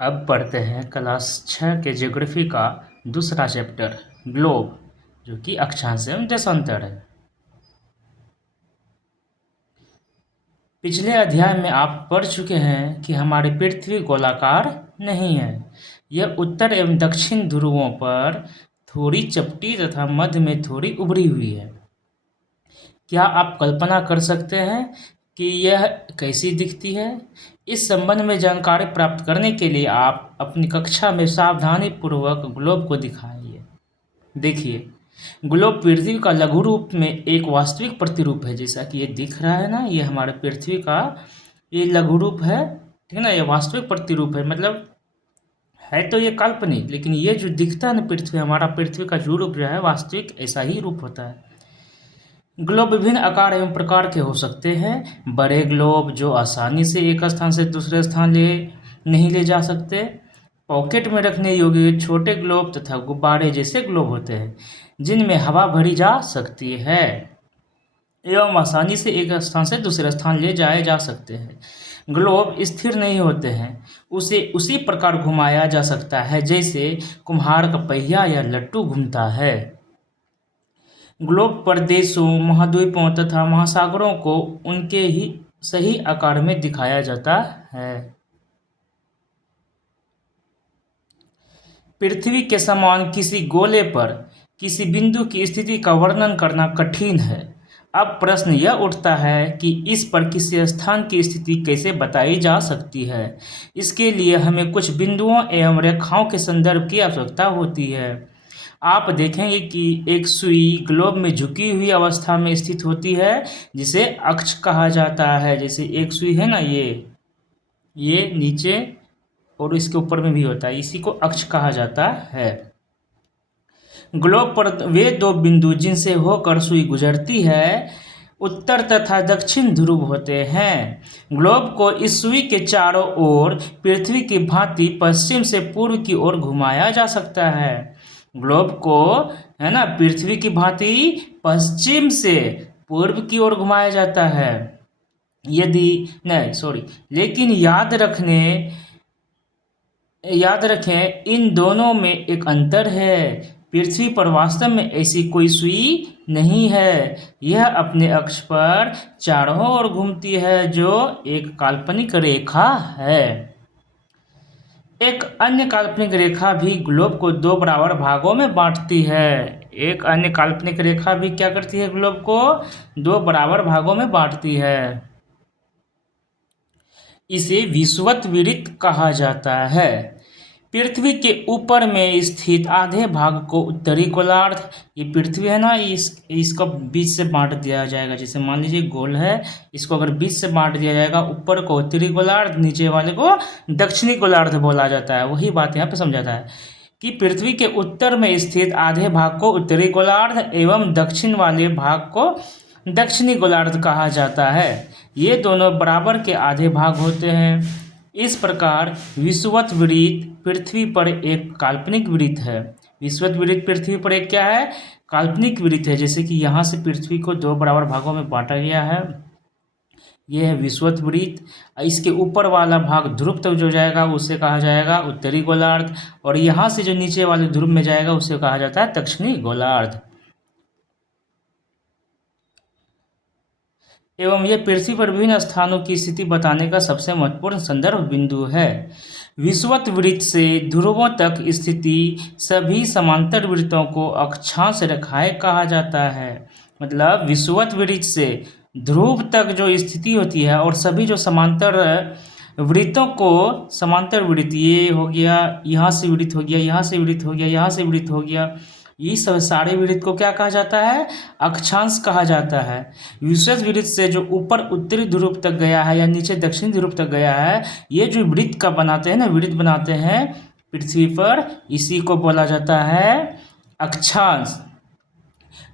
अब पढ़ते हैं क्लास 6 के ज्योग्राफी का दूसरा चैप्टर ग्लोब, जो कि अक्षांश एवं देशांतर है। पिछले अध्याय में आप पढ़ चुके हैं कि हमारी पृथ्वी गोलाकार नहीं है। यह उत्तर एवं दक्षिण ध्रुवों पर थोड़ी चपटी तथा मध्य में थोड़ी उभरी हुई है। क्या आप कल्पना कर सकते हैं कि यह कैसी दिखती है? इस संबंध में जानकारी प्राप्त करने के लिए आप अपनी कक्षा में सावधानीपूर्वक ग्लोब को दिखाइए। देखिए, ग्लोब पृथ्वी का लघु रूप में एक वास्तविक प्रतिरूप है। जैसा कि ये दिख रहा है ना, ये हमारे पृथ्वी का ये लघु रूप है, ठीक है ना। ये वास्तविक प्रतिरूप है, मतलब है तो ये काल्पनिक, लेकिन ये जो दिखता है ना पृथ्वी, हमारा पृथ्वी का जो रूप जो है वास्तविक ऐसा ही रूप होता है। ग्लोब विभिन्न आकार एवं प्रकार के हो सकते हैं। बड़े ग्लोब जो आसानी से एक स्थान से दूसरे स्थान नहीं ले जा सकते। पॉकेट में रखने योग्य छोटे ग्लोब तथा गुब्बारे जैसे ग्लोब होते हैं, जिनमें हवा भरी जा सकती है एवं आसानी से एक स्थान से दूसरे स्थान ले जाए जा सकते हैं। ग्लोब स्थिर नहीं होते हैं, उसे उसी प्रकार घुमाया जा सकता है जैसे कुम्हार का पहिया या लट्टू घूमता है। ग्लोब पर देशों, महाद्वीपों तथा महासागरों को उनके ही सही आकार में दिखाया जाता है। पृथ्वी के समान किसी गोले पर किसी बिंदु की स्थिति का वर्णन करना कठिन है। अब प्रश्न यह उठता है कि इस पर किसी स्थान की स्थिति कैसे बताई जा सकती है। इसके लिए हमें कुछ बिंदुओं एवं रेखाओं के संदर्भ की आवश्यकता होती है। आप देखेंगे कि एक सुई ग्लोब में झुकी हुई अवस्था में स्थित होती है, जिसे अक्ष कहा जाता है। जैसे एक सुई है ना, ये नीचे और इसके ऊपर में भी होता है, इसी को अक्ष कहा जाता है। ग्लोब पर वे दो बिंदु जिनसे होकर सुई गुजरती है उत्तर तथा दक्षिण ध्रुव होते हैं। ग्लोब को इस सुई के चारों ओर पृथ्वी की भांति पश्चिम से पूर्व की ओर घुमाया जा सकता है। ग्लोब को, है ना, पृथ्वी की भांति पश्चिम से पूर्व की ओर घुमाया जाता है। लेकिन याद रखें इन दोनों में एक अंतर है। पृथ्वी पर वास्तव में ऐसी कोई सुई नहीं है, यह अपने अक्ष पर चारों ओर घूमती है, जो एक काल्पनिक रेखा है। एक अन्य काल्पनिक रेखा भी ग्लोब को दो बराबर भागों में बांटती है। एक अन्य काल्पनिक रेखा भी क्या करती है? ग्लोब को दो बराबर भागों में बांटती है। इसे विषुवत कहा जाता है। पृथ्वी के ऊपर में स्थित आधे भाग को उत्तरी गोलार्ध, ये पृथ्वी है ना, इसको बीच से बांट दिया जाएगा। जैसे मान लीजिए गोल है, इसको अगर बीच से बांट दिया जाएगा, ऊपर को उत्तरी गोलार्ध, नीचे वाले को दक्षिणी गोलार्ध बोला जाता है। वही बात यहाँ पे समझाता है कि पृथ्वी के उत्तर में स्थित आधे भाग को उत्तरी गोलार्ध एवं दक्षिण वाले भाग को दक्षिणी गोलार्ध कहा जाता है। ये दोनों बराबर के आधे भाग होते हैं। इस प्रकार विषुवत वृत्त पृथ्वी पर एक काल्पनिक वृत्त है। विषुवत वृत्त पृथ्वी पर एक क्या है? काल्पनिक वृत्त है। जैसे कि यहाँ से पृथ्वी को दो बराबर भागों में बांटा गया है, यह है विषुवत वृत्त। इसके ऊपर वाला भाग ध्रुव तक जो जाएगा उसे कहा जाएगा उत्तरी गोलार्ध, और यहाँ से जो नीचे वाले ध्रुव में जाएगा उसे कहा जाता है दक्षिणी गोलार्ध। एवं यह पृथ्वी पर विभिन्न स्थानों की स्थिति बताने का सबसे महत्वपूर्ण संदर्भ बिंदु है। विषुवत वृत्त से ध्रुवों तक स्थिति सभी समांतर वृत्तों को अक्षांश रेखाएं कहा जाता है। मतलब विषुवत वृत्त से ध्रुव तक जो स्थिति होती है और सभी जो समांतर वृत्तों को, समांतर वृत्त ये हो गया, यहाँ से वृत्त हो गया, यहाँ से वृत्त हो गया, यहाँ से वृत्त हो गया, ये सब सारे वृत्त को क्या कहा जाता है? अक्षांश कहा जाता है। विषुवत वृत्त से जो ऊपर उत्तरी ध्रुव तक गया है या नीचे दक्षिणी ध्रुव तक गया है, ये जो वृत्त का बनाते हैं ना, वृत्त बनाते हैं पृथ्वी पर, इसी को बोला जाता है अक्षांश।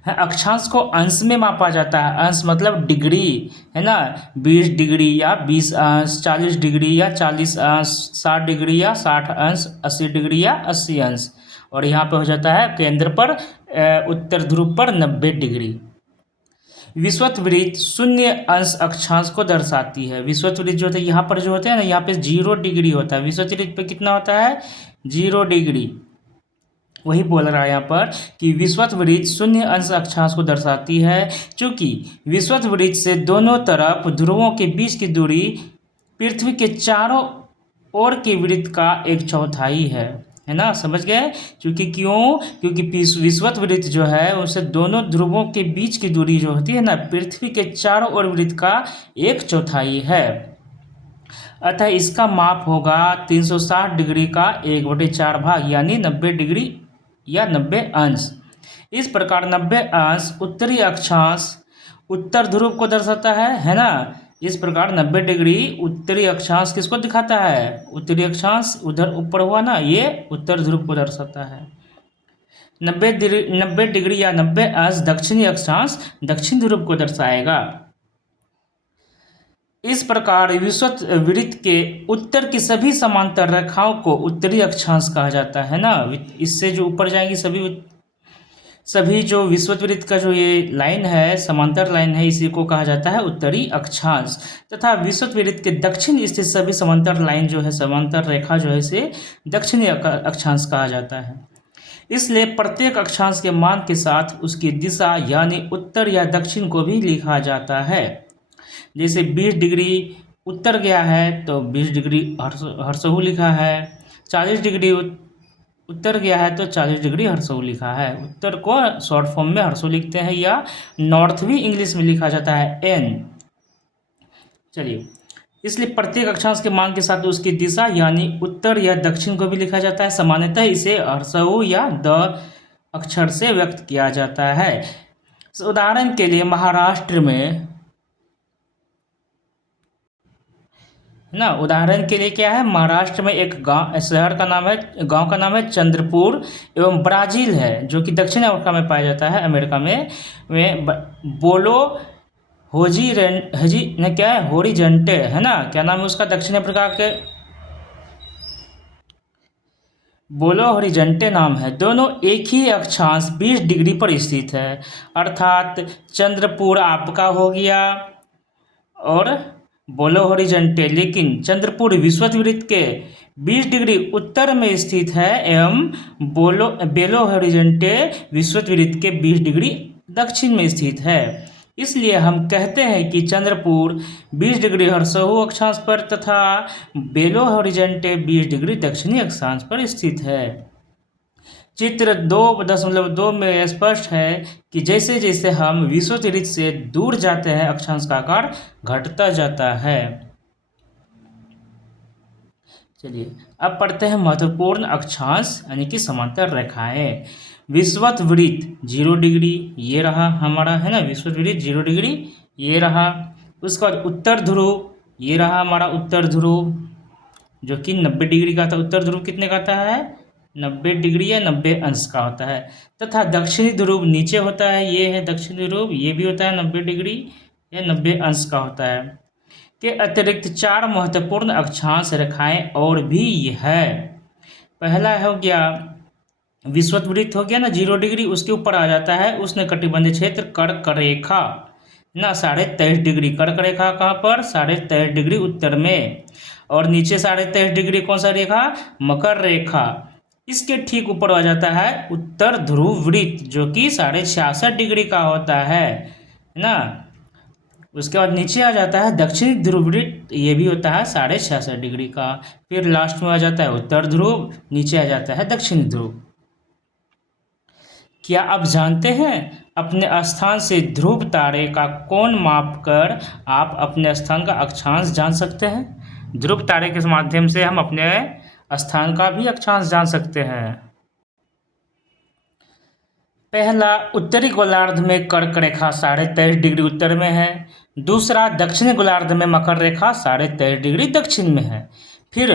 अक्षांश को अंश में मापा जाता है। अंश मतलब डिग्री, है ना, 20 डिग्री या 20 अंश, 40 डिग्री या 40 अंश, 60 डिग्री या 60 अंश, 80 डिग्री या 80 अंश, और यहाँ पे हो जाता है केंद्र पर उत्तर ध्रुव पर 90 डिग्री। विषुवत-वृत्त शून्य अंश अक्षांश को दर्शाती है। विषुवत-वृत्त जो होता है यहाँ पर जो होते हैं ना, यहाँ पे 0 डिग्री होता है। विषुवत-वृत्त पे कितना होता है? 0 डिग्री। वही बोल रहा है यहाँ पर कि विषुवत-वृत्त शून्य अंश अक्षांश को दर्शाती है, क्योंकि विषुवत-वृत्त से दोनों तरफ ध्रुवों के बीच की दूरी पृथ्वी के चारों ओर के वृत्त का 1/4 है ना, समझ गए? क्योंकि विषुवत-वृत्त जो है उससे दोनों ध्रुवों के बीच की दूरी जो होती है ना, पृथ्वी के चारों ओर वृत्त का 1/4 है। अतः इसका माप होगा 360 डिग्री का 1/4 भाग, यानी 90 डिग्री या 90 अंश। इस प्रकार 90 अंश उत्तरी अक्षांश उत्तर ध्रुव को दर्शाता है ना। इस प्रकार 90 डिग्री उत्तरी अक्षांश किसको दिखाता है? उत्तरी अक्षांश उधर ऊपर हुआ ना, ये उत्तर ध्रुव को दर्शाता है। 90 डिग्री या 90 अंश दक्षिणी अक्षांश दक्षिण ध्रुव को दर्शाएगा। इस प्रकार विषुवत-वृत्त के उत्तर की सभी समांतर रेखाओं को उत्तरी अक्षांश कहा जाता है ना। इससे जो ऊपर जाएंगी सभी जो विषुवत-वृत्त का जो ये लाइन है, समांतर लाइन है, इसी को कहा जाता है उत्तरी अक्षांश। तथा विषुवत-वृत्त के दक्षिण स्थित सभी समांतर लाइन जो है, समांतर रेखा जो है, इसे दक्षिणी अक्षांश कहा जाता है। इसलिए प्रत्येक अक्षांश के मान के साथ उसकी दिशा यानी उत्तर या दक्षिण को भी लिखा जाता है। जैसे 20 डिग्री उत्तर गया है तो 20 डिग्री हर्सहु लिखा है। 40 डिग्री उत्तर गया है तो 40 डिग्री हर्सहु लिखा है। उत्तर को शॉर्ट फॉर्म में हर्सहु लिखते हैं, या नॉर्थ भी इंग्लिश में लिखा जाता है एन। चलिए, इसलिए प्रत्येक अक्षांश के मान के साथ उसकी दिशा यानी उत्तर या दक्षिण को भी लिखा जाता है। सामान्यतः इसे हर्सहु या द अक्षर से व्यक्त किया जाता है। उदाहरण के लिए महाराष्ट्र में ना, उदाहरण के लिए क्या है, महाराष्ट्र में एक गांव का नाम है चंद्रपुर, एवं ब्राज़ील है जो कि दक्षिण अफ्रीका में पाया जाता है, अमेरिका में बोलो होरिजेंटे है ना, क्या नाम है उसका, दक्षिण अफ्रीका के बोलो होरिजेंटे नाम है। दोनों एक ही अक्षांश 20 डिग्री पर स्थित है, अर्थात चंद्रपुर आपका हो गया और बोलो होरिजेंटे, लेकिन चंद्रपुर विषुवत-वृत्त के 20 डिग्री उत्तर में स्थित है एवं बेलो होरिजेंटे विषुवत-वृत्त के 20 डिग्री दक्षिण में स्थित है। इसलिए हम कहते हैं कि चंद्रपुर 20 डिग्री हर्सहु अक्षांश पर तथा बेलो होरिजेंटे 20 डिग्री दक्षिणी अक्षांश पर स्थित है। चित्र 2.2 में स्पष्ट है कि जैसे जैसे हम विषुवत-वृत्त से दूर जाते हैं अक्षांश का आकार घटता जाता है। चलिए, अब पढ़ते हैं महत्वपूर्ण अक्षांश यानी कि समांतर रेखाएं। विषुवत-वृत्त 0 डिग्री, ये रहा हमारा, है ना, विषुवत-वृत्त 0 डिग्री, ये रहा। उसके बाद उत्तर ध्रुव, ये रहा हमारा उत्तर ध्रुव जो कि 90 डिग्री का था। उत्तर ध्रुव कितने का आता है? 90 डिग्री या 90 अंश का होता है। तथा दक्षिणी ध्रुव नीचे होता है, ये है दक्षिणी ध्रुव, ये भी होता है 90 डिग्री या 90 अंश का होता है। के अतिरिक्त 4 महत्वपूर्ण अक्षांश रेखाएं और भी है। पहला हो गया विषुवत-वृत्त हो गया ना 0 डिग्री, उसके ऊपर आ जाता है उष्णकटिबंधीय क्षेत्र कर्क रेखा ना 23.5 डिग्री। कर्क रेखा कहाँ पर? 23.5 डिग्री उत्तर में। और नीचे 23.5 डिग्री कौन सा रेखा? मकर रेखा। इसके ठीक ऊपर आ जाता है उत्तर ध्रुव वृत्त जो कि 66.5 डिग्री का होता है ना। उसके बाद नीचे आ जाता है दक्षिणी ध्रुव वृत्त, ये भी होता है 66.5 डिग्री का। फिर लास्ट में आ जाता है उत्तर ध्रुव, नीचे आ जाता है दक्षिणी ध्रुव। क्या आप जानते हैं अपने स्थान से ध्रुव तारे का कोण मापकर आप अपने स्थान का अक्षांश जान सकते हैं? ध्रुव तारे के माध्यम से हम अपने स्थान का भी अक्षांश जान सकते हैं। पहला, उत्तरी गोलार्ध में कर्क रेखा 23.5 डिग्री उत्तर में है। दूसरा, दक्षिणी गोलार्ध में मकर रेखा 23.5 डिग्री दक्षिण में है। फिर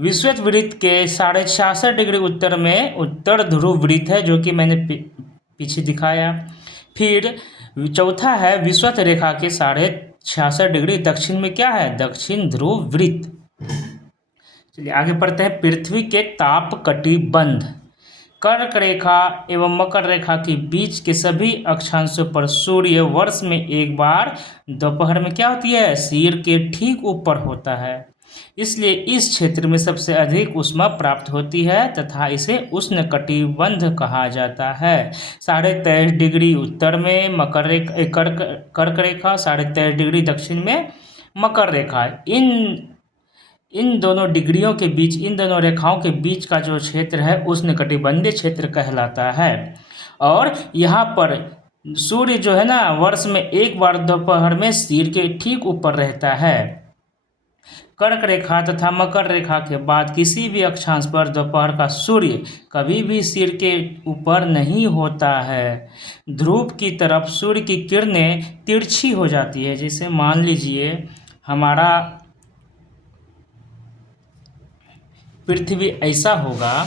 विषुवत-वृत्त के 66.5 डिग्री उत्तर में उत्तर ध्रुव वृत्त है जो कि मैंने पीछे दिखाया। फिर चौथा है विषुवत रेखा के 66.5 डिग्री दक्षिण में क्या है? दक्षिण ध्रुव वृत्त। चलिए आगे पढ़ते हैं। पृथ्वी के ताप कटिबंध। कर्क रेखा एवं मकर रेखा के बीच के सभी अक्षांशों पर सूर्य वर्ष में एक बार दोपहर में क्या होती है, सिर के ठीक ऊपर होता है। इसलिए इस क्षेत्र में सबसे अधिक ऊष्मा प्राप्त होती है तथा इसे उष्णकटिबंध कहा जाता है। 23.5 डिग्री उत्तर में कर्क रेखा, 23.5 डिग्री दक्षिण में मकर रेखा। इन दोनों डिग्रियों के बीच, इन दोनों रेखाओं के बीच का जो क्षेत्र है उष्णकटिबंधीय क्षेत्र कहलाता है। और यहाँ पर सूर्य जो है ना, वर्ष में एक बार दोपहर में सिर के ठीक ऊपर रहता है। कर्क रेखा तथा मकर रेखा के बाद किसी भी अक्षांश पर दोपहर का सूर्य कभी भी सिर के ऊपर नहीं होता है। ध्रुव की तरफ सूर्य की किरणें तिरछी हो जाती है। जैसे मान लीजिए हमारा पृथ्वी ऐसा होगा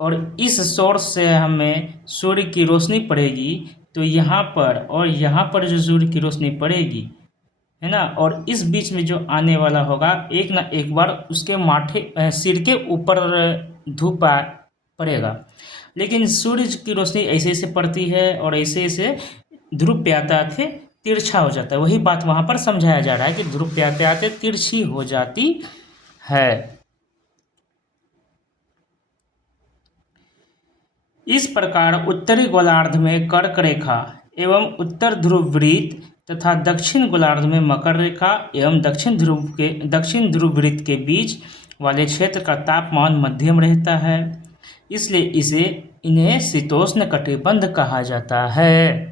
और इस सोर्स से हमें सूर्य की रोशनी पड़ेगी, तो यहाँ पर और यहाँ पर जो सूर्य की रोशनी पड़ेगी है ना, और इस बीच में जो आने वाला होगा एक ना एक बार उसके माथे सिर के ऊपर धूप पड़ेगा। लेकिन सूर्य की रोशनी ऐसे ऐसे पड़ती है और ऐसे ऐसे ध्रुव पे आते आते तिरछा हो जाता है। वही बात वहाँ पर समझाया जा रहा है कि ध्रुव पे आते आते तिरछी हो जाती है। इस प्रकार उत्तरी गोलार्ध में कर्क रेखा एवं उत्तर ध्रुव वृत्त तथा दक्षिण गोलार्ध में मकर रेखा एवं दक्षिण ध्रुव वृत्त के बीच वाले क्षेत्र का तापमान मध्यम रहता है। इसलिए इन्हें शीतोष्ण कटिबंध कहा जाता है।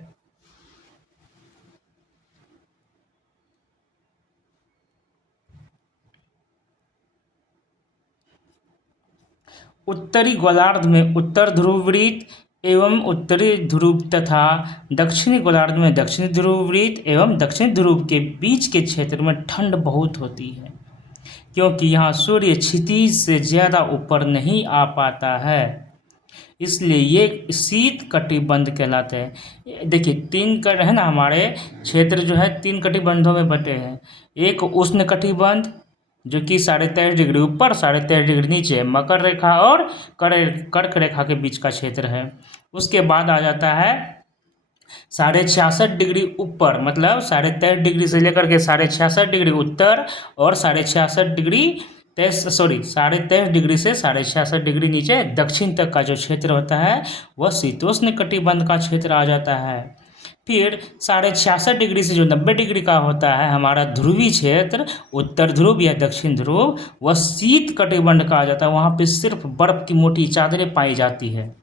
उत्तरी गोलार्ध में उत्तर ध्रुव वृत्त एवं उत्तरी ध्रुव तथा दक्षिणी गोलार्ध में दक्षिणी ध्रुव वृत्त एवं दक्षिण ध्रुव के बीच के क्षेत्र में ठंड बहुत होती है, क्योंकि यहाँ सूर्य क्षितिज से ज़्यादा ऊपर नहीं आ पाता है। इसलिए ये शीत कटिबंध कहलाते हैं। देखिए तीन कट है ना, हमारे क्षेत्र जो है 3 कटिबंधों में बटे हैं। एक उष्ण कटिबंध जो कि 23.5 डिग्री ऊपर 23.5 डिग्री नीचे मकर रेखा और कर्क रेखा के बीच का क्षेत्र है। उसके बाद आ जाता है 66.5 डिग्री ऊपर, मतलब 23.5 डिग्री से लेकर के 66.5 डिग्री उत्तर और 66.5 डिग्री 23 डिग्री से 66.5 डिग्री नीचे दक्षिण तक का जो क्षेत्र होता है वह शीतोष्ण कटिबंध का क्षेत्र आ जाता है। फिर 66.5 डिग्री से जो 90 डिग्री का होता है हमारा ध्रुवीय क्षेत्र, उत्तर ध्रुव या दक्षिण ध्रुव, वह शीत कटिबंध का आ जाता है। वहाँ पे सिर्फ बर्फ की मोटी चादरें पाई जाती है।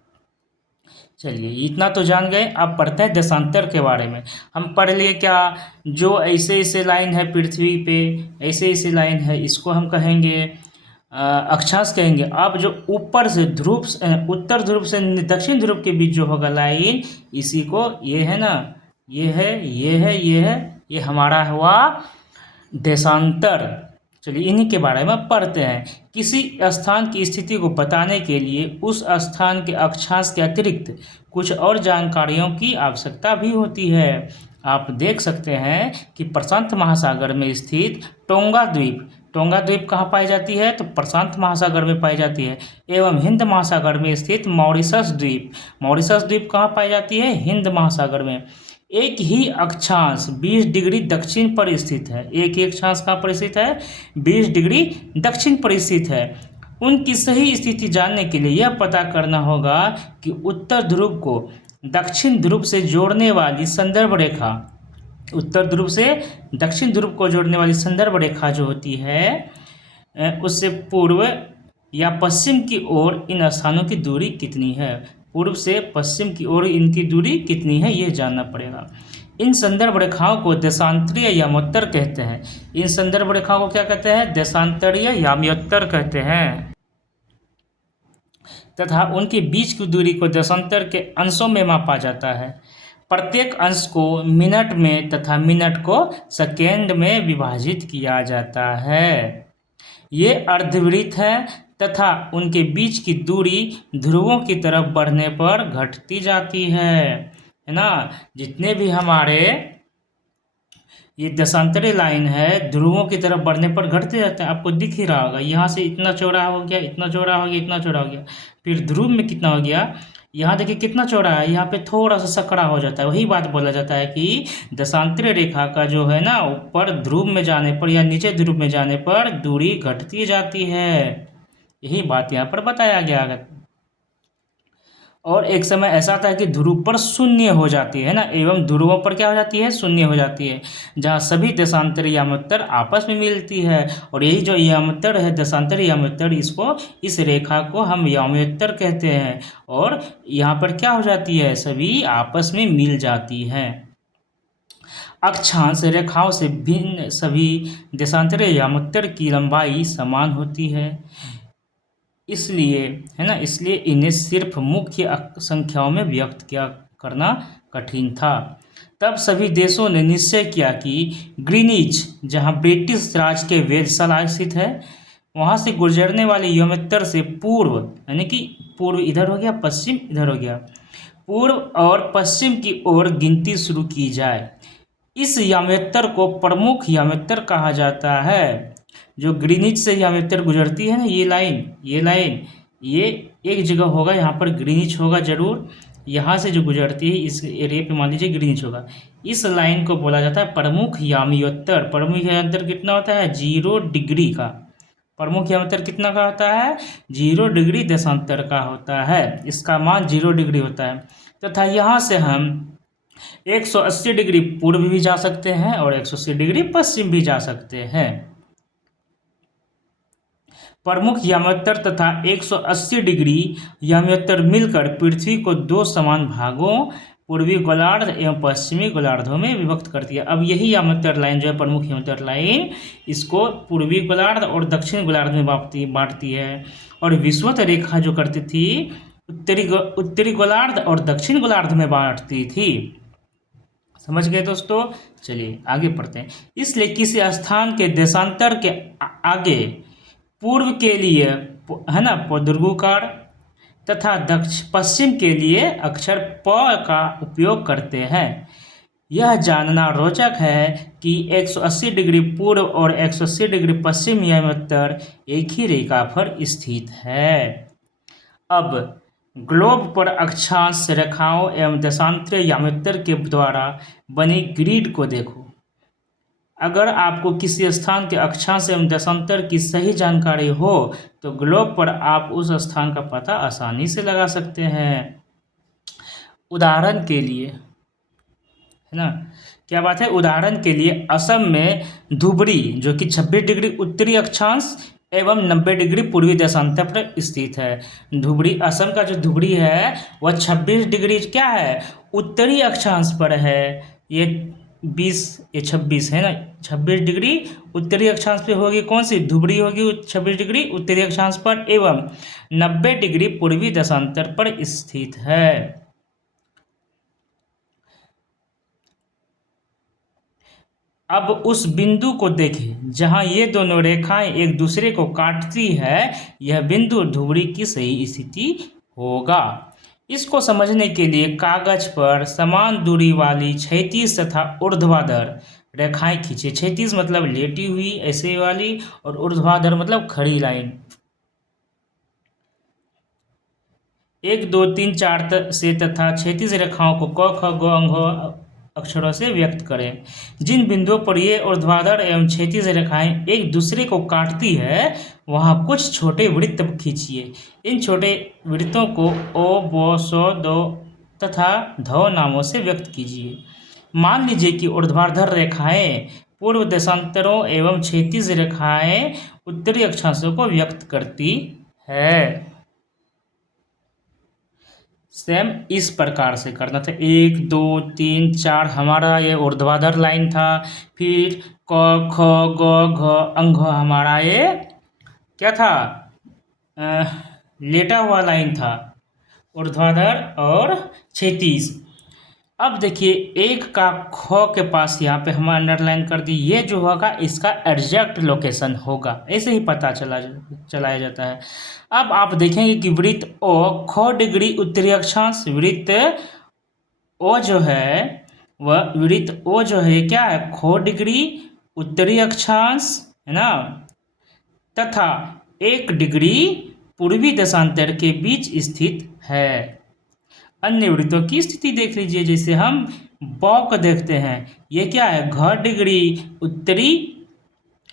चलिए इतना तो जान गए। अब पढ़ते हैं देशांतर के बारे में। हम पढ़ लिए क्या, जो ऐसे ऐसे लाइन है पृथ्वी पे, ऐसे ऐसे लाइन है, इसको हम कहेंगे अक्षांश कहेंगे। अब जो ऊपर से उत्तर ध्रुव से दक्षिण ध्रुव के बीच जो होगा लाइन, इसी को ये है ना, ये है, ये है, ये है, ये हमारा हुआ देशांतर। चलिए इन्हीं के बारे में पढ़ते हैं। किसी स्थान की स्थिति को बताने के लिए उस स्थान के अक्षांश के अतिरिक्त कुछ और जानकारियों की आवश्यकता भी होती है। आप देख सकते हैं कि प्रशांत महासागर में स्थित टोंगा द्वीप कहाँ पाई जाती है, तो प्रशांत महासागर में पाई जाती है। एवं हिंद महासागर में स्थित मॉरिशस द्वीप कहाँ पाई जाती है, हिंद महासागर में। एक ही अक्षांश 20 डिग्री दक्षिण पर स्थित है। एक ही अक्षांश कहाँ पर स्थित है, 20 डिग्री दक्षिण पर स्थित है। उनकी सही स्थिति जानने के लिए यह पता करना होगा कि उत्तर ध्रुव को दक्षिण ध्रुव से जोड़ने वाली संदर्भ रेखा, उत्तर ध्रुव से दक्षिण ध्रुव को जोड़ने वाली संदर्भ रेखा जो होती है उससे पूर्व या पश्चिम की ओर इन स्थानों की दूरी कितनी है। पूर्व से पश्चिम की ओर इनकी दूरी कितनी है यह जानना पड़ेगा। इन संदर्भ रेखाओं को देशांतरीय यामोत्तर कहते हैं। इन संदर्भ रेखाओं को क्या कहते हैं, देशांतरीय यामोत्तर कहते हैं। तथा उनके बीच की दूरी को देशांतर के अंशों में मापा जाता है। प्रत्येक अंश को मिनट में तथा मिनट को सेकेंड में विभाजित किया जाता है। ये अर्धवृत्त हैं तथा उनके बीच की दूरी ध्रुवों की तरफ बढ़ने पर घटती जाती है ना। जितने भी हमारे ये देशांतरी लाइन है, ध्रुवों की तरफ बढ़ने पर घटते जाते हैं। आपको दिख ही रहा होगा, यहाँ से इतना चौड़ा हो गया, इतना चौड़ा हो गया, इतना चौड़ा हो गया, फिर ध्रुव में कितना हो गया, यहाँ देखिए कितना चौड़ा है, यहाँ पे थोड़ा सा सकड़ा हो जाता है। वही बात बोला जाता है कि देशांतरी रेखा का जो है ना, ऊपर ध्रुव में जाने पर या नीचे ध्रुव में जाने पर दूरी घटती जाती है। यही बात यहाँ पर बताया गया है। और एक समय ऐसा था कि ध्रुव पर शून्य हो जाती है ना, एवं ध्रुवों पर क्या हो जाती है, शून्य हो जाती है, जहाँ सभी देशांतरी यामोत्तर आपस में मिलती है। और यही जो यामोत्तर है, देशांतरी यामोत्तर, इसको, इस रेखा को हम यामोत्तर कहते हैं। और यहाँ पर क्या हो जाती है, सभी आपस में मिल जाती हैं। अक्षांश रेखाओं से भिन्न सभी देशांतरी यामोत्तर की लंबाई समान होती है। इसलिए, है ना, इसलिए इन्हें सिर्फ मुख्य संख्याओं में व्यक्त किया करना कठिन था। तब सभी देशों ने निश्चय किया कि ग्रीनिच, जहां ब्रिटिश राज के वेधशाला स्थित है, वहां से गुजरने वाले यामोत्तर से पूर्व, यानी कि पूर्व इधर हो गया, पश्चिम इधर हो गया, पूर्व और पश्चिम की ओर गिनती शुरू की जाए। इस यामोत्तर को प्रमुख यामोत्तर कहा जाता है। जो ग्रीनिच से यामोत्तर गुजरती है ना, ये एक जगह होगा, यहाँ पर ग्रीनिच होगा जरूर। यहाँ से जो गुजरती है इस एरिया पे मान लीजिए ग्रीनिच होगा। इस लाइन को बोला जाता है प्रमुख यामोत्तर। प्रमुख यामोत्तर कितना होता है, 0 डिग्री का। प्रमुख यामोत्तर कितना का होता है, 0 डिग्री देशांतर का होता है। इसका मान 0 डिग्री होता है, तथा यहाँ से हम 180 डिग्री पूर्व भी जा सकते हैं और 180 डिग्री पश्चिम भी जा सकते हैं। प्रमुख यामोत्तर तथा 180 डिग्री यामोत्तर मिलकर पृथ्वी को 2 समान भागों, पूर्वी गोलार्ध एवं पश्चिमी गोलार्धों में विभक्त करती है। अब यही यामोत्तर लाइन जो है, प्रमुख यामोत्तर लाइन, इसको पूर्वी गोलार्ध और दक्षिण गोलार्ध में बांटती है। और विषुवत रेखा जो करती थी, उत्तरी गोलार्ध और दक्षिण गोलार्ध में बांटती थी। समझ गए दोस्तों। चलिए आगे पढ़ते हैं। इसलिए किसी स्थान के देशांतर के आगे पूर्व के लिए, है ना, ध्रुवकार, तथा पश्चिम के लिए अक्षर प का उपयोग करते हैं। यह जानना रोचक है कि 180 डिग्री पूर्व और 180 डिग्री पश्चिम यामोत्तर एक ही रेखा पर स्थित है। अब ग्लोब पर अक्षांश रेखाओं एवं देशांतरी यामोत्तर के द्वारा बनी ग्रिड को देखो। अगर आपको किसी स्थान के अक्षांश एवं देशांतर की सही जानकारी हो तो ग्लोब पर आप उस स्थान का पता आसानी से लगा सकते हैं। उदाहरण के लिए, है ना, क्या बात है, उदाहरण के लिए असम में धुबरी, जो कि 26 डिग्री उत्तरी अक्षांश एवं 90 डिग्री पूर्वी देशांतर पर स्थित है। धुबरी, असम का जो धुबरी है वह 26 डिग्री क्या है, उत्तरी अक्षांश पर है। ये 26 है ना, 26 डिग्री उत्तरी अक्षांश पे होगी, कौन सी, धुबरी होगी 26 डिग्री उत्तरी अक्षांश पर एवं 90 डिग्री पूर्वी देशांतर पर स्थित है। अब उस बिंदु को देखें जहां ये दोनों रेखाएं एक दूसरे को काटती है, यह बिंदु धुबरी की सही स्थिति होगा। इसको समझने के लिए कागज पर समान दूरी वाली क्षैतिज तथा ऊर्ध्वाधर रेखाएं खींचे। क्षैतिज मतलब लेटी हुई ऐसे वाली, और ऊर्ध्वाधर मतलब खड़ी लाइन। 1 2 3 4 से तथा क्षैतिज रेखाओं को क ख ग अंग अक्षरों से व्यक्त करें। जिन बिंदुओं पर ये ऊर्ध्वाधर एवं क्षैतिज रेखाएं एक दूसरे को काटती है, वहां कुछ छोटे वृत्त खींचिए। इन छोटे वृत्तों को ओ, ब, स, द तथा ध नामों से व्यक्त कीजिए। मान लीजिए कि ऊर्ध्वाधर रेखाएं पूर्व देशांतरों एवं क्षैतिज रेखाएं उत्तरी अक्षांशों को व्यक्त करती है। सेम इस प्रकार से करना था। 1 2 3 4 हमारा ये ऊर्ध्वाधर लाइन था, फिर क ख ग घ अंग हमारा ये क्या था, लेटा हुआ लाइन था, ऊर्ध्वाधर और क्षैतिज। अब देखिए एक का ख के पास यहाँ पे हम अंडरलाइन कर दी, ये जो होगा इसका एग्जैक्ट लोकेशन होगा, ऐसे ही पता चलाया जाता है। अब आप देखेंगे कि वृत्त ओ ख डिग्री उत्तरी अक्षांश, वृत्त ओ जो है वह विपरीत ओ जो है क्या है, 4 डिग्री उत्तरी अक्षांश है ना, तथा 1 डिग्री पूर्वी देशांतर के बीच स्थित है। अन्य वृत्तों की स्थिति देख लीजिए, जैसे हम बॉ को देखते हैं, ये क्या है, 1 डिग्री उत्तरी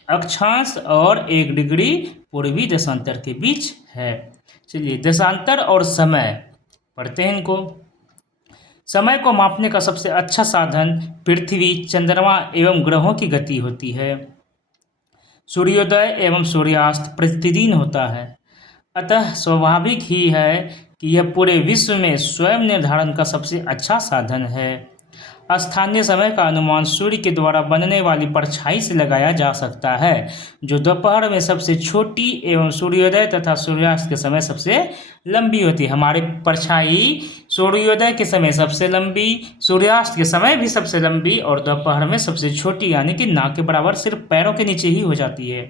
अक्षांश और 1 डिग्री पूर्वी देशांतर के बीच है। चलिए देशांतर और समय पढ़ते हैं इनको। समय को मापने का सबसे अच्छा साधन पृथ्वी, चंद्रमा एवं ग्रहों की गति होती है। सूर्योदय एवं सूर्यास्त प्रतिदिन होता है, अतः स्वाभाविक ही है कि यह पूरे विश्व में स्वयं निर्धारण का सबसे अच्छा साधन है। स्थानीय समय का अनुमान सूर्य के द्वारा बनने वाली परछाई से लगाया जा सकता है, जो दोपहर में सबसे छोटी एवं सूर्योदय तथा सूर्यास्त के समय सबसे लंबी होती है। हमारी परछाई सूर्योदय के समय सबसे लंबी, सूर्यास्त के समय भी सबसे लंबी और दोपहर में सबसे छोटी, यानी कि नाक के बराबर, सिर्फ पैरों के नीचे ही हो जाती है।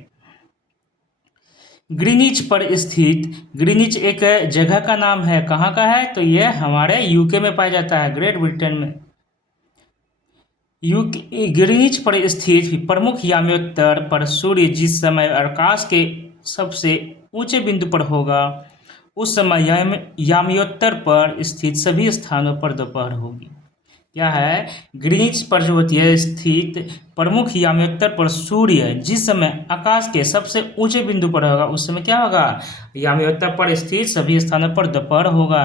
ग्रीनिच पर स्थित, ग्रीनिच एक जगह का नाम है, कहाँ का है, तो यह हमारे यूके में पाया जाता है, ग्रेट ब्रिटेन में। यूके ग्रीनिच पर स्थित प्रमुख याम्योत्तर पर सूर्य जिस समय आकाश के सबसे ऊंचे बिंदु पर होगा, उस समय याम्योत्तर पर स्थित सभी स्थानों पर दोपहर होगी। क्या है, ग्रीनिच पर जो होती है स्थित प्रमुख याम्योत्तर पर सूर्य जिस समय आकाश के सबसे ऊंचे बिंदु पर होगा, उस समय क्या होगा, याम्योत्तर पर स्थित सभी स्थानों पर दोपहर होगा।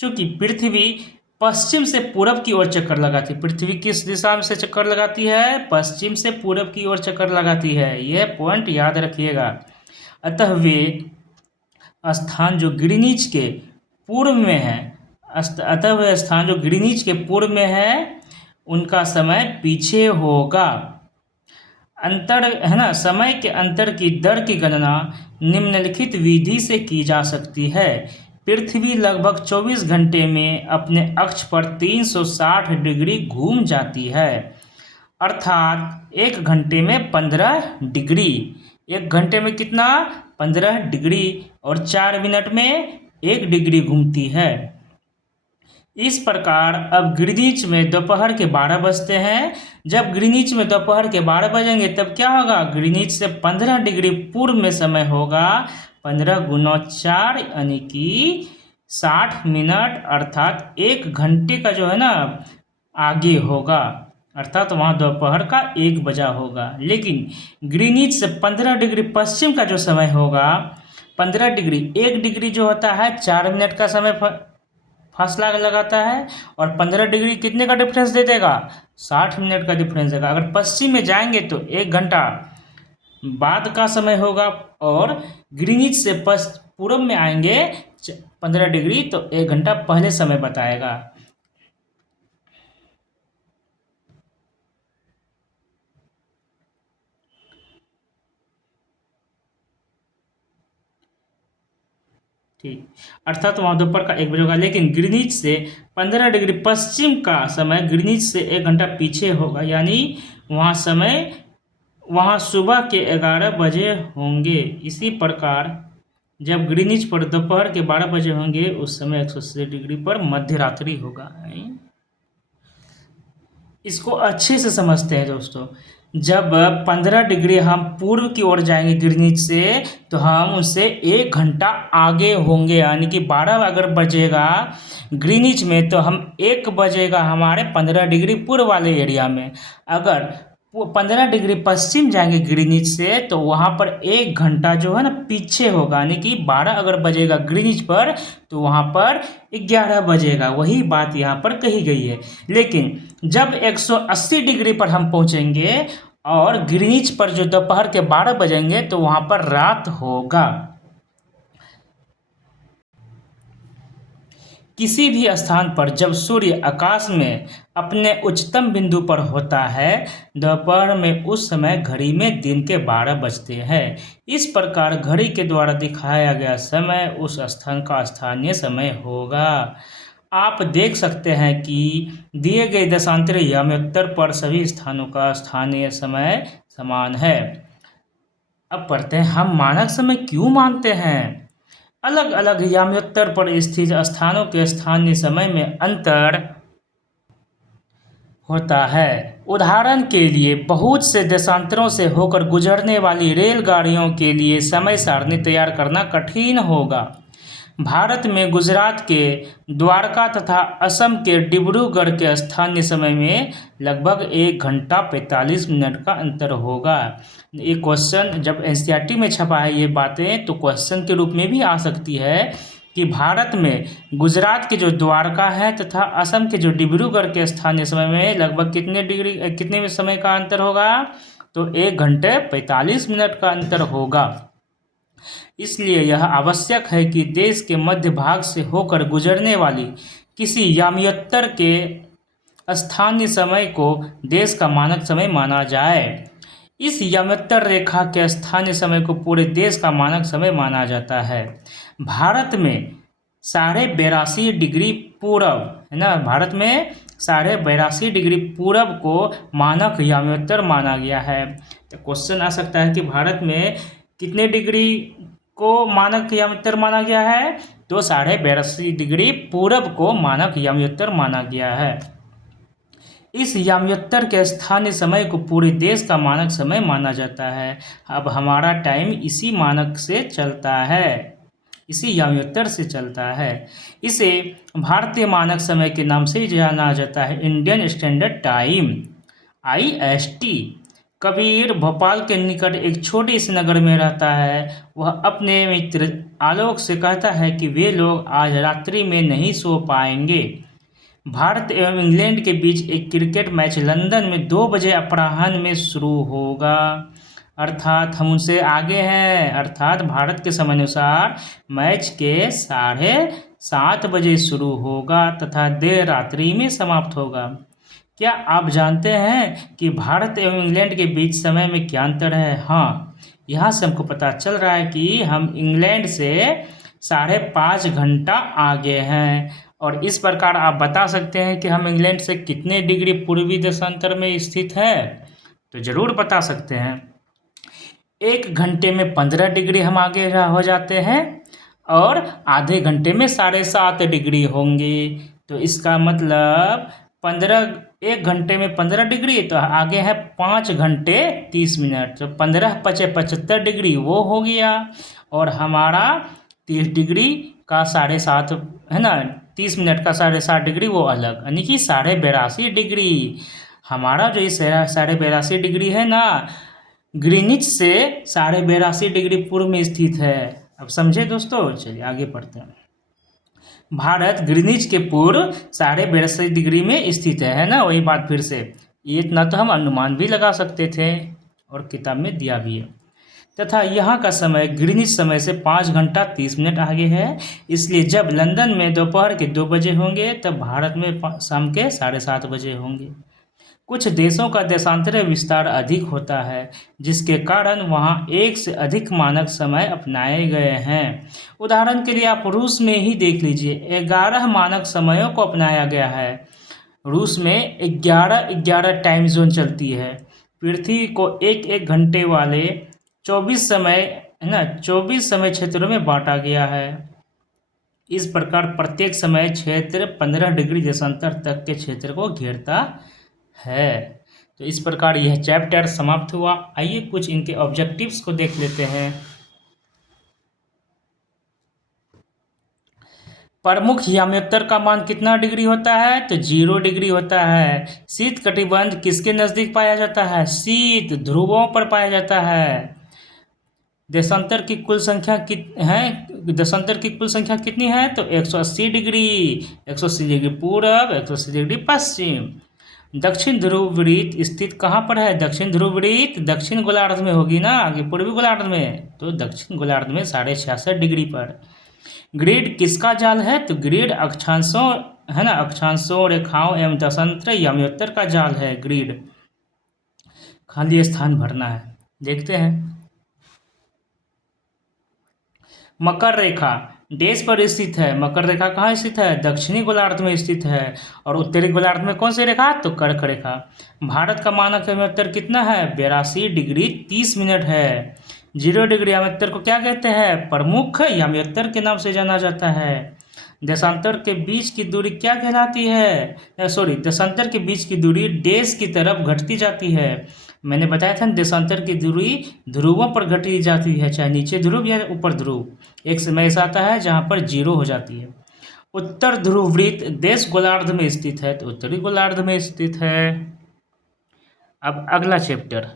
क्योंकि पृथ्वी पश्चिम से पूरब की ओर चक्कर लगाती है। पृथ्वी किस दिशा में से चक्कर लगाती है, पश्चिम से पूरब की ओर चक्कर लगाती है, यह पॉइंट याद रखिएगा। अतः वे स्थान जो ग्रीनिच के पूर्व में है, अतः वह स्थान जो ग्रीनिच के पूर्व में है, उनका समय पीछे होगा। अंतर है ना, समय के अंतर की दर की गणना निम्नलिखित विधि से की जा सकती है। पृथ्वी लगभग 24 घंटे में अपने अक्ष पर 360 डिग्री घूम जाती है, अर्थात 1 घंटे में 15 डिग्री। 1 घंटे में कितना, 15 डिग्री, और 4 मिनट में 1 डिग्री घूमती है। इस प्रकार अब ग्रीनिच में दोपहर के 12 बजते हैं। जब ग्रीनिच में दोपहर के 12 बजेंगे तब क्या होगा, ग्रीनिच से 15 डिग्री पूर्व में समय होगा, 15 गुना 4 यानी कि 60 मिनट, अर्थात 1 घंटे का जो है ना आगे होगा, अर्थात वहाँ दोपहर का 1 बजा होगा। लेकिन ग्रीनिच से 15 डिग्री पश्चिम का जो समय होगा, 15 डिग्री, 1 डिग्री जो होता है 4 मिनट का समय फासला लगाता है, और 15 डिग्री कितने का डिफरेंस दे देगा, 60 मिनट का डिफरेंस देगा। अगर पश्चिम में जाएंगे तो 1 घंटा बाद का समय होगा, और ग्रीनिच से पूर्व में आएंगे 15 डिग्री तो 1 घंटा पहले समय बताएगा। ठीक, अर्थात वहाँ दोपहर का 1 बजे होगा। लेकिन ग्रीनिच से 15 डिग्री पश्चिम का समय ग्रीनिच से 1 घंटा पीछे होगा, यानी वहाँ समय, वहाँ सुबह के 11 बजे होंगे। इसी प्रकार जब ग्रीनिच पर दोपहर के 12 बजे होंगे, उस समय 180 डिग्री पर मध्यरात्रि होगा। इसको अच्छे से समझते हैं दोस्तों। जब 15 डिग्री हम पूर्व की ओर जाएंगे ग्रीनिच से, तो हम उससे 1 घंटा आगे होंगे, यानी कि 12 अगर बजेगा ग्रीनिच में तो हम 1 बजेगा हमारे 15 डिग्री पूर्व वाले एरिया में। अगर 15 डिग्री पश्चिम जाएंगे ग्रीनिच से तो वहाँ पर 1 घंटा जो है ना पीछे होगा, यानी कि 12 अगर बजेगा ग्रीनिच पर तो वहाँ पर 11 बजेगा। वही बात यहाँ पर कही गई है। लेकिन जब 180 डिग्री पर हम पहुँचेंगे और ग्रीनिच पर जो दोपहर के 12 बजेंगे तो वहाँ पर रात होगा। किसी भी स्थान पर जब सूर्य आकाश में अपने उच्चतम बिंदु पर होता है, दोपहर में उस समय घड़ी में दिन के 12 बजते हैं। इस प्रकार घड़ी के द्वारा दिखाया गया समय उस स्थान का स्थानीय समय होगा। आप देख सकते हैं कि दिए गए देशांतरी याम्योत्तर पर सभी स्थानों का स्थानीय समय समान है। अब पढ़ते हैं, हम मानक समय क्यों मानते हैं। अलग अलग याम्योत्तर पर स्थित स्थानों के स्थानीय समय में अंतर होता है। उदाहरण के लिए बहुत से देशांतरों से होकर गुजरने वाली रेलगाड़ियों के लिए समय सारणी तैयार करना कठिन होगा। भारत में गुजरात के द्वारका तथा असम के डिब्रूगढ़ के स्थानीय समय में लगभग 1 घंटा 45 मिनट का अंतर होगा। ये क्वेश्चन जब एनसीईआरटी में छपा है ये बातें, तो क्वेश्चन के रूप में भी आ सकती है कि भारत में गुजरात के जो द्वारका है तथा असम के जो डिब्रूगढ़ के स्थानीय समय में लगभग कितने समय का अंतर होगा, तो 1 घंटे 45 मिनट का अंतर होगा। इसलिए यह आवश्यक है कि देश के मध्य भाग से होकर गुजरने वाली किसी याम्यत्तर के स्थानीय समय को देश का मानक समय माना जाए। इस याम्यत्तर रेखा के स्थानीय समय को पूरे देश का मानक समय माना जाता है। भारत में 82.5 डिग्री पूरब है ना, भारत में 82.5 डिग्री पूरब को मानक याम्यत्तर माना गया है। तो क्वेश्चन आ सकता है कि भारत में कितने डिग्री को मानक याम्यत्तर माना गया है, तो 82.5 डिग्री पूरब को मानक याम्यत्तर माना गया है। इस याम्यत्तर के स्थानीय समय को पूरे देश का मानक समय माना जाता है। अब हमारा टाइम इसी मानक से चलता है, इसी याम्यत्तर से चलता है। इसे भारतीय मानक समय के नाम से जाना जाता है, Indian standard time, IST। Kabir Bhopal के निकट एक छोटे से नगर में रहता है। वह अपने मित्र आलोक से कहता है कि वे लोग आज रात्रि में नहीं सो पाएंगे। भारत एवं इंग्लैंड के बीच एक क्रिकेट मैच लंदन में 2 बजे अपराह्न में शुरू होगा। अर्थात हम उनसे आगे हैं, अर्थात भारत के समय अनुसार मैच के 7:30 बजे शुरू होगा तथा देर रात्रि में समाप्त होगा। क्या आप जानते हैं कि भारत एवं इंग्लैंड के बीच समय में क्या अंतर है? हाँ, यहाँ से हमको पता चल रहा है कि हम इंग्लैंड से 5.5 घंटा आगे हैं। और इस प्रकार आप बता सकते हैं कि हम इंग्लैंड से कितने डिग्री पूर्वी देशांतर में स्थित है, तो ज़रूर बता सकते हैं। 1 घंटे में 15 डिग्री हम आगे हो जाते हैं और आधे घंटे में 7.5 डिग्री होंगे। तो इसका मतलब 1 घंटे में 15 डिग्री, तो आगे है 5 घंटे 30 मिनट, तो 15 × 5 = 75 डिग्री वो हो गया। और हमारा 30 डिग्री का 7.5 है ना, 30 मिनट का 7.5 डिग्री वो अलग, यानी कि 82.5 डिग्री। हमारा जो ये 82.5 डिग्री है ना, ग्रीनिच से 82.5 डिग्री पूर्व में स्थित है। अब समझे दोस्तों, चलिए आगे पढ़ते हैं। भारत ग्रीनिच के पूर्व 82.5 डिग्री में स्थित है ना, वही बात फिर से, ये इतना तो हम अनुमान भी लगा सकते थे और किताब में दिया भी है। तथा यहाँ का समय ग्रीनिच समय से 5 घंटा 30 मिनट आगे है। इसलिए जब लंदन में दोपहर के 2 बजे होंगे तब भारत में शाम के 7:30 बजे होंगे। कुछ देशों का देशांतरीय विस्तार अधिक होता है, जिसके कारण वहाँ एक से अधिक मानक समय अपनाए गए हैं। उदाहरण के लिए आप रूस में ही देख लीजिए, 11 मानक समयों को अपनाया गया है। रूस में 11 टाइम जोन चलती है। पृथ्वी को एक घंटे वाले 24 समय है ना, 24 समय क्षेत्रों में बांटा गया है। इस प्रकार प्रत्येक समय क्षेत्र 15 डिग्री देशांतर तक के क्षेत्र को घेरता है। तो इस प्रकार यह चैप्टर समाप्त हुआ। आइए कुछ इनके ऑब्जेक्टिव्स को देख लेते हैं। प्रमुख याम्योत्तर का मान कितना डिग्री होता है, तो 0 डिग्री होता है। शीत कटिबंध किसके नज़दीक पाया जाता है, शीत ध्रुवों पर पाया जाता है। देशांतर की कुल संख्या देशांतर की कुल संख्या कितनी है, तो 180 डिग्री, 180 डिग्री पूरब, 180 डिग्री पश्चिम। दक्षिण ध्रुव वृत्त स्थित कहाँ पर है, दक्षिण ध्रुव वृत्त दक्षिण गोलार्ध में होगी ना, आगे पूर्वी गोलार्ध में, तो दक्षिण गोलार्ध में 66.5 डिग्री पर। ग्रिड किसका जाल है, तो ग्रिड अक्षांशों है ना, अक्षांशों रेखाओं एवं दशांतर याम्योत्तर का जाल है ग्रिड। खाली स्थान भरना है, देखते हैं। मकर रेखा देश पर स्थित है। मकर रेखा कहाँ स्थित है, दक्षिणी गोलार्ध में स्थित है। और उत्तरी गोलार्ध में कौन सी रेखा, तो कर्क रेखा। भारत का मानक याम्योत्तर कितना है, 82 डिग्री 30 मिनट है। 0 डिग्री याम्योत्तर को क्या कहते हैं, प्रमुख याम्योत्तर के नाम से जाना जाता है। देशांतर के बीच की दूरी क्या कहलाती है? सॉरी, देशांतर के बीच की दूरी डेश की तरफ घटती जाती है। मैंने बताया था देशांतर की दूरी ध्रुवों पर घटी जाती है, चाहे नीचे ध्रुव या ऊपर ध्रुव। एक समय ऐसा आता है जहाँ पर जीरो हो जाती है। उत्तर ध्रुव वृत्त देश गोलार्ध में स्थित है, तो उत्तरी गोलार्ध में स्थित है। अब अगला चैप्टर